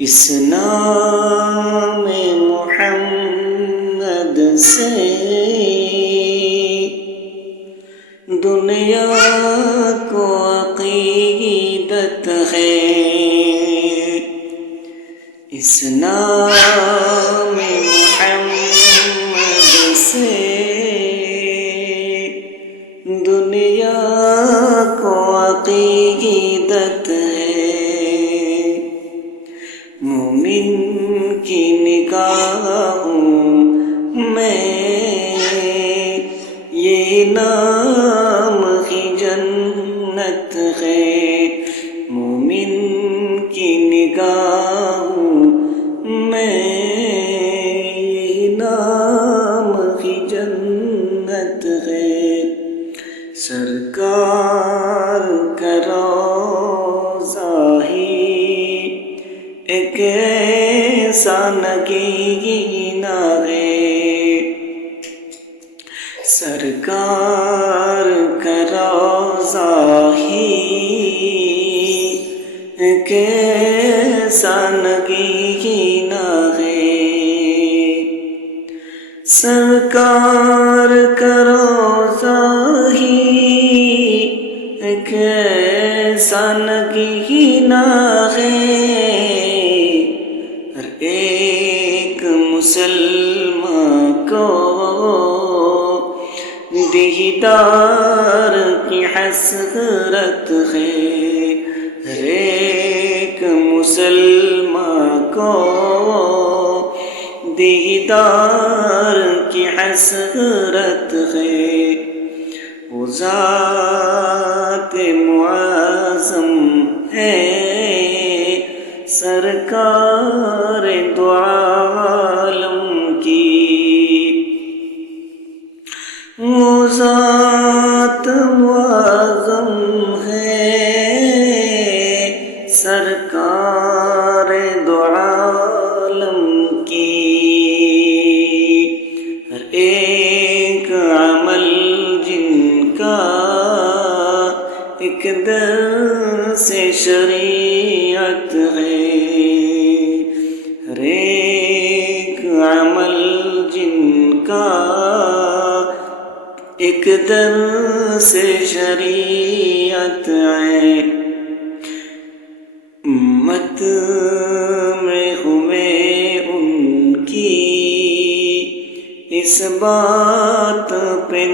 اس نام محمد سے دنیا کو عقیدت ہے، اس نام محمد سے دنیا کو عقیدت ہے۔ مومن کی نگاہوں میں یہ نام ہی جنت ہے، مومن کی نگاہوں میں یہ نام ہی جنت ہے۔ سرکار کا روضہ ہی ایک ایسا نگینہ ہے، سرکار کا روضہ ہی ایک ایسا نگینہ ہے، سرکار کا روضہ ہی ایک ایسا نگینہ ہے۔ ہر ایک مسلمان کو دیدار کی حسرت ہے، ہر ایک مسلمان کو دیدار کی حسرت ہے۔ وہ ذات معظم ہے، سرکار دو عالم کی، وہ ذات معظم ہے، سرکار دو عالم کی۔ ہر ایک عمل جن کا ایک درس شریعت ہے، ہر ایک عمل جن کا ایک درس شریعت ہے۔ امت میں ہوں میں ان کی اس بات پہ